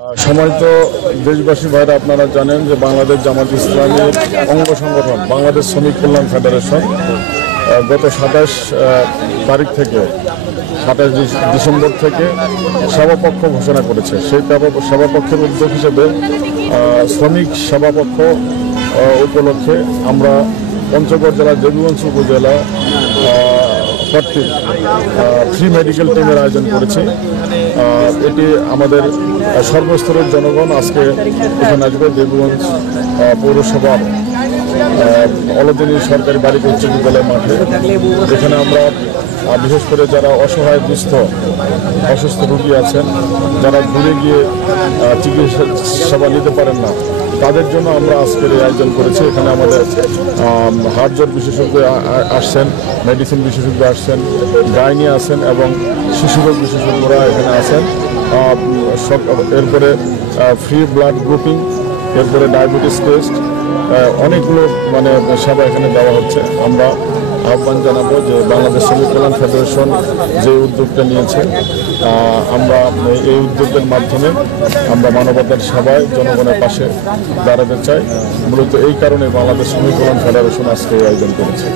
সম্মানিত দেশবাসী ভাইরা, আপনারা জানেন যে বাংলাদেশ জামাত ইসলামের অঙ্গ সংগঠন বাংলাদেশ শ্রমিক কল্যাণ ফেডারেশন গত 27 তারিখ থেকে 27 ডিসেম্বর থেকে সভাপক্ষ ঘোষণা করেছে। সেই সভাপক্ষের উদ্যোগ হিসেবে শ্রমিক সভাপক্ষ উপলক্ষে আমরা পঞ্চগড় জেলা দেবীগঞ্জ উপজেলা কর্তৃক ফ্রি মেডিকেল টিমের আয়োজন করেছি। এটি আমাদের সর্বস্তরের জনগণ আজকে এখানে আসবে। দেবীগঞ্জ পৌরসভার অলদিনী সরকারি বালিকা উচ্চ বিদ্যালয় মাঠে। এখানে আমরা বিশেষ করে যারা অসহায় দুস্থ অসুস্থ রোগী আছেন, যারা দূরে গিয়ে চিকিৎসা সেবা নিতে পারেন না, তাদের জন্য আমরা আজকের এই আয়োজন করেছি। এখানে আমাদের হার্ট জট বিশেষজ্ঞ আসছেন, মেডিসিন বিশেষজ্ঞ আসছেন, গাইনি আছেন এবং শিশুরোগ বিশেষজ্ঞরা এখানে আছেন। এরপরে ফ্রি ব্লাড গ্রুপিং, এরপরে ডায়াবেটিস টেস্ট, অনেকগুলো সেবা এখানে দেওয়া হচ্ছে। আমরা আহ্বান জানাবো যে বাংলাদেশ শ্রমিক কল্যাণ ফেডারেশন যে উদ্যোগটা নিয়েছে, আমরা এই উদ্যোগের মাধ্যমে আমরা মানবতার সেবায় জনগণের পাশে দাঁড়াতে চাই। মূলত এই কারণে বাংলাদেশ শ্রমিক কল্যাণ ফেডারেশন আজকে এই আয়োজন করেছে।